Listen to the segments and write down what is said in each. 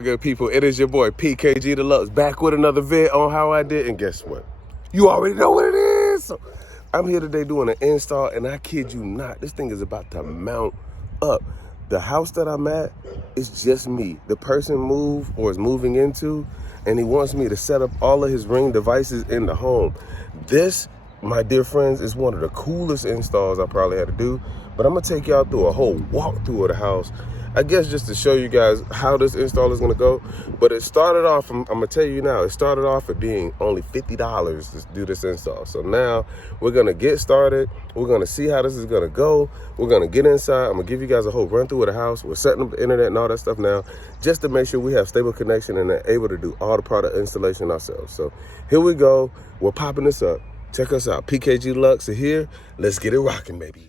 Good people, it is your boy PKG Deluxe back with another vid on how I did, and guess what? You already know what it is. So I'm here today doing an install, and I kid you not, this thing is about to mount up. The house that I'm at is just me. The person moved or is moving into, and he wants me to set up all of his Ring devices in the home. This, my dear friends, is one of the coolest installs I probably had to do, but I'm gonna take y'all through a whole walkthrough of the house. I guess just to show you guys how this install is gonna go. But it started off, I'm gonna tell you now, it started off at being only $50 to do this install. So now we're gonna get started. We're gonna see how this is gonna go. We're gonna get inside. I'm gonna give you guys a whole run through of the house. We're setting up the internet and all that stuff now, just to make sure we have stable connection and are able to do all the product installation ourselves. So here we go. We're popping this up. Check us out. PKG Lux are here. Let's get it rocking, baby.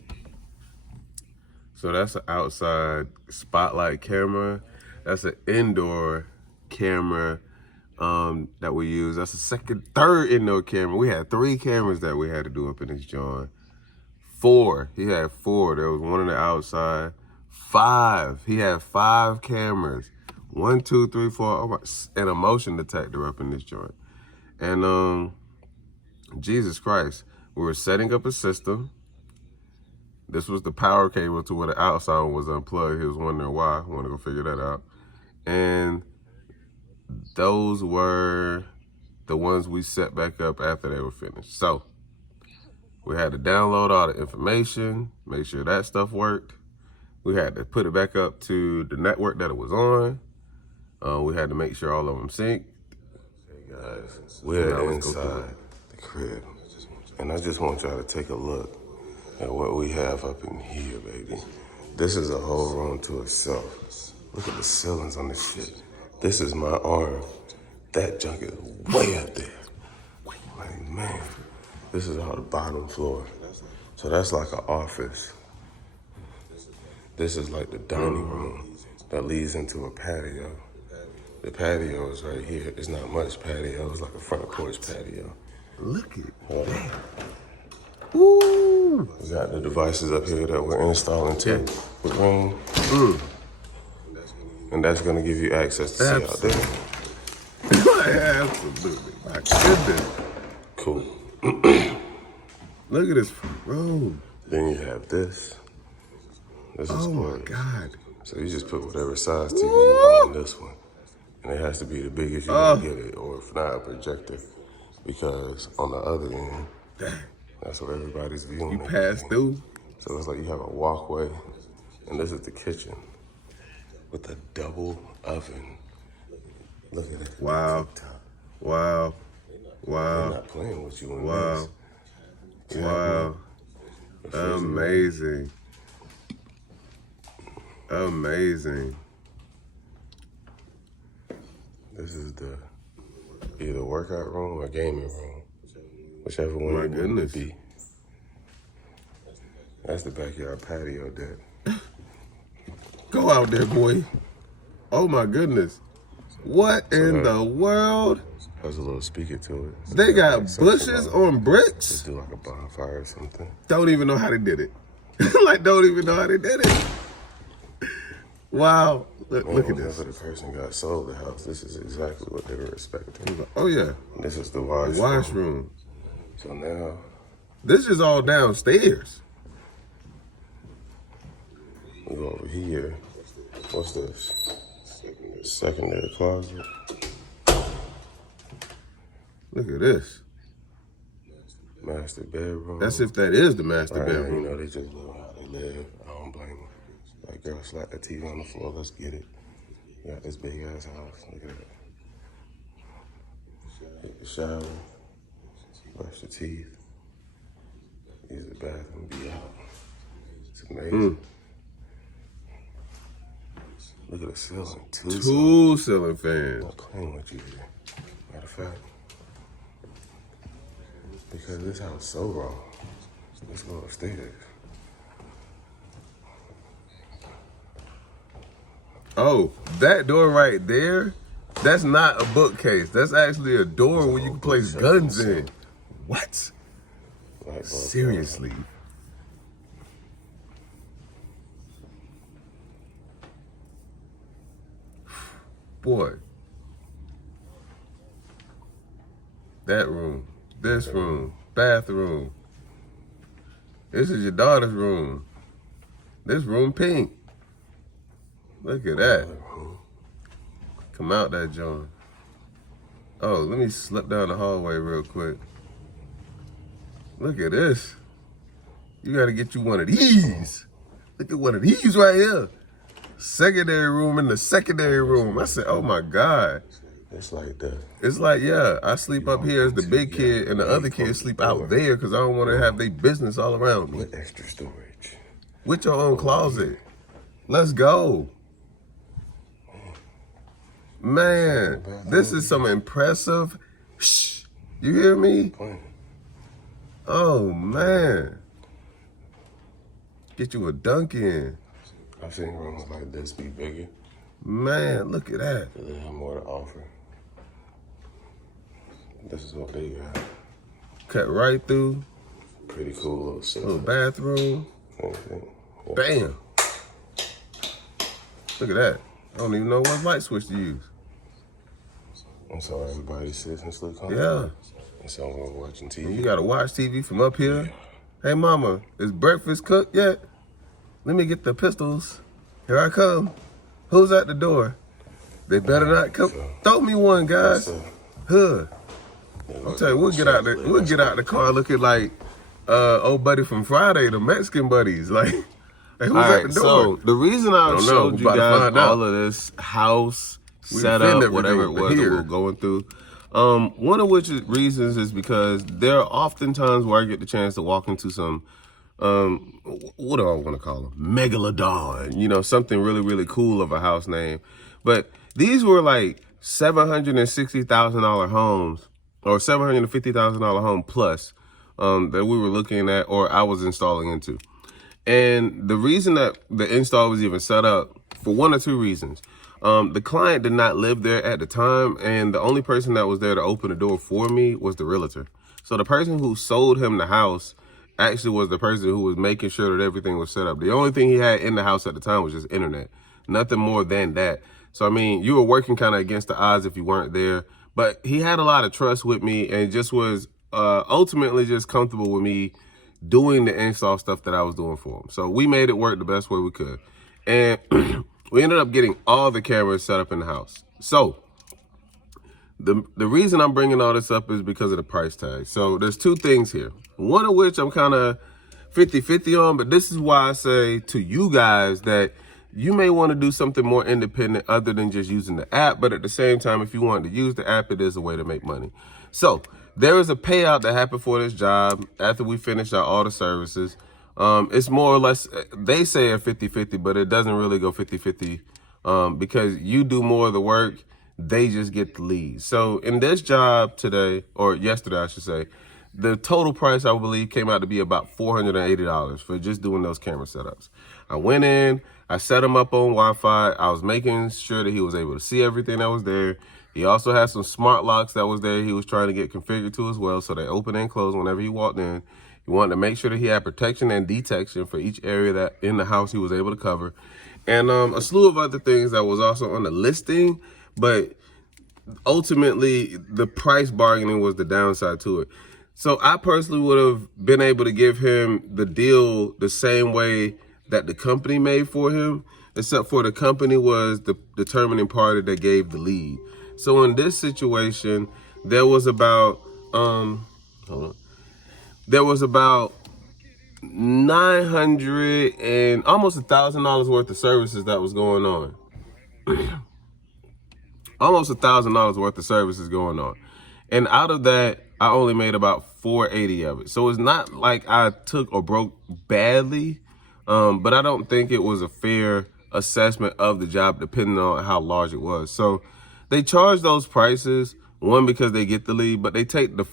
So that's an outside spotlight camera. That's an indoor camera that we use. That's the third indoor camera. We had 3 cameras that we had to do up in this joint. 4, he had 4. There was one on the outside. 5, he had 5 cameras. 1, 2, 3, 4, and a motion detector up in this joint. And Jesus Christ, we were setting up a system. This was the power cable to where the outside one was unplugged. He was wondering why. I want to go figure that out. And those were the ones we set back up after they were finished. So we had to download all the information, make sure that stuff worked. We had to put it back up to the network that it was on. We had to make sure all of them synced. Hey guys, we're inside the crib. And I just want y'all to take a look at what we have up in here, baby. This is a whole room to itself. Look at the ceilings on this shit. This is my arm. That junk is way up there. Like, man, this is all the bottom floor. So that's like an office. This is like the dining room that leads into a patio. The patio is right here. It's not much patio. It's like a front porch patio. Look at that. Ooh. We got the devices up here that we're installing too with Ring. And that's gonna give you access to see out there. Absolutely. My goodness. Cool. Look at this room. Then you have this. This is gorgeous. Oh my God. So you just put whatever size TV you want on this one. And it has to be the biggest you can get it, or if not, a projector. Because on the other end, that's where everybody's viewing. You pass through. So it's like you have a walkway, and this is the kitchen with a double oven. Look at it. Wow. Wow. Wow. I'm not playing with you. Wow. Wow. Amazing. Amazing. This is the either workout room or gaming room. Whichever one you want it to be. That's the backyard patio deck. Go out there, boy. Oh my goodness. What in the world? Has a little speaker to it. So they got like bushes on bricks? Just do like a bonfire or something. Don't even know how they did it. Like, don't even know how they did it. Wow. Look at this. Whenever the person got sold the house, this is exactly what they were expecting. Oh yeah. This is the washroom. So now, this is all downstairs. We go over here. What's this? Secondary closet. Look at this. Master bedroom. That's if that is the master bedroom. You know, they just live how they live. I don't blame them. Like, girl, slap the TV on the floor. Let's get it. You got this big ass house. Look at it. Take the shower. Brush your teeth. Use the bathroom. Be out. It's amazing. Look at the ceiling. Two ceiling fans. I'm playing with you here. Matter of fact, because this house is so raw, let's go upstairs. Oh, that door right there, that's not a bookcase. That's actually a door where you can place guns in. What? Seriously? Boy, that room, this room, bathroom. This is your daughter's room. This room pink. Look at that. Come out that joint. Oh, let me slip down the hallway real quick. Look at this. You gotta get you one of these. Look at one of these right here. Secondary room in the secondary room. I said, oh my God. It's like that. It's like, yeah, I sleep up here as the big kid and the other kids sleep out there because I don't want to have their business all around me. With extra storage. With your own closet. Let's go. Man, this is some impressive. Shh. You hear me? Oh, man. Get you a dunk in. I've seen rooms like this be bigger. Man, look at that. They have more to offer. This is what they got. Cut right through. Pretty cool little bathroom. Yeah. Bam. Look at that. I don't even know what light switch to use. And so everybody sits and sleep comfortable. Yeah. And so we're watching TV. You gotta watch TV from up here. Yeah. Hey mama, is breakfast cooked yet? Let me get the pistols. Here I come. Who's at the door? They better not come. Throw me one, guys. Huh. I'm telling you, we'll get out the car looking like old buddy from Friday, the Mexican buddies. Like, hey, who's at the door? So the reason I showed you guys all of this house setup, whatever it was that we were going through, one of which reasons is because there are often times where I get the chance to walk into some, what do I want to call them? Megalodon, you know, something really, really cool of a house name. But these were like $760,000 homes or $750,000 home plus that we were looking at or I was installing into. And the reason that the install was even set up for one or two reasons. The client did not live there at the time, and the only person that was there to open the door for me was the realtor. So the person who sold him the house actually was the person who was making sure that everything was set up. The only thing he had in the house at the time was just internet, nothing more than that. So, I mean, you were working kind of against the odds if you weren't there, but he had a lot of trust with me and just was ultimately just comfortable with me doing the install stuff that I was doing for him. So we made it work the best way we could. And we ended up getting all the cameras set up in the house. So the reason I'm bringing all this up is because of the price tag. So there's two things here. One of which I'm kind of 50-50 on, but this is why I say to you guys that you may want to do something more independent other than just using the app. But at the same time, if you want to use the app, it is a way to make money. So there is a payout that happened for this job after we finished out all the services. It's more or less, they say a 50-50, but it doesn't really go 50-50 because you do more of the work, they just get the lead. So in this job today, or yesterday, I should say, the total price, I believe, came out to be about $480 for just doing those camera setups. I went in, I set him up on Wi-Fi. I was making sure that he was able to see everything that was there. He also had some smart locks that was there he was trying to get configured to as well, so they open and close whenever he walked in. He wanted to make sure that he had protection and detection for each area that in the house he was able to cover. And a slew of other things that was also on the listing, but ultimately the price bargaining was the downside to it. So I personally would have been able to give him the deal the same way that the company made for him, except for the company was the determining party that gave the lead. So in this situation, there was about, there was about $900 and almost $1,000 worth of services that was going on. Almost $1,000 worth of services going on. And out of that, I only made about $480 of it. So it's not like I took or broke badly, but I don't think it was a fair assessment of the job depending on how large it was. So they charge those prices, one, because they get the lead, but they take the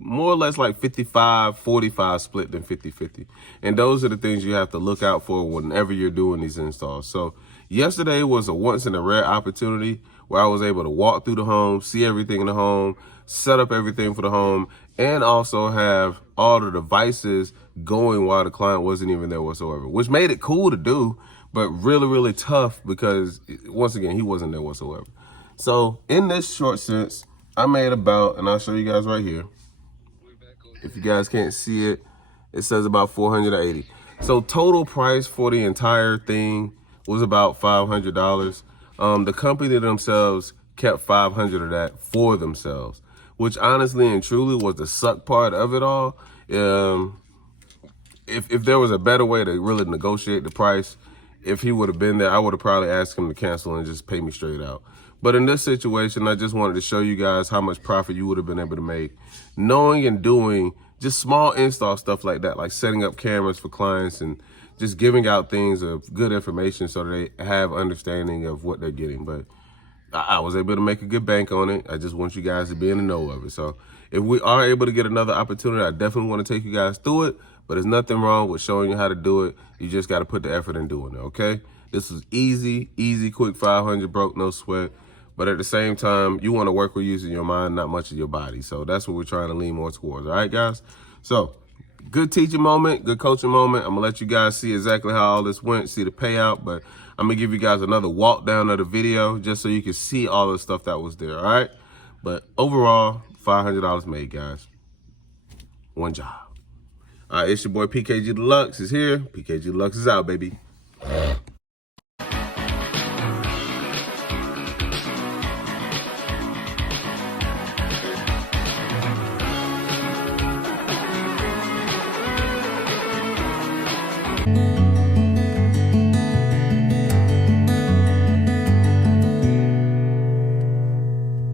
more or less like 55-45 split than 50-50. And those are the things you have to look out for whenever you're doing these installs. So yesterday was a once in a rare opportunity where I was able to walk through the home, see everything in the home, set up everything for the home, and also have all the devices going while the client wasn't even there whatsoever, which made it cool to do, but really, really tough because once again, he wasn't there whatsoever. So in this short sense, I made about, and I'll show you guys right here. If you guys can't see it, it says about 480. So total price for the entire thing was about $500. The company themselves kept 500 of that for themselves, which honestly and truly was the suck part of it all. If there was a better way to really negotiate the price, if he would have been there, I would have probably asked him to cancel and just pay me straight out. But in this situation, I just wanted to show you guys how much profit you would have been able to make knowing and doing just small install stuff like that, like setting up cameras for clients and just giving out things of good information so they have understanding of what they're getting. But I was able to make a good bank on it. I just want you guys to be in the know of it. So if we are able to get another opportunity, I definitely want to take you guys through it. But there's nothing wrong with showing you how to do it. You just got to put the effort in doing it, okay? This is easy, quick 500, broke, no sweat. But at the same time, you want to work with using your mind, not much of your body. So that's what we're trying to lean more towards, all right, guys? So good teaching moment, good coaching moment. I'm going to let you guys see exactly how all this went, see the payout. But I'm going to give you guys another walk down of the video just so you can see all the stuff that was there, all right? But overall, $500 made, guys. One job. All right, it's your boy PKG Deluxe is here. PKG Deluxe is out, baby. Thank you.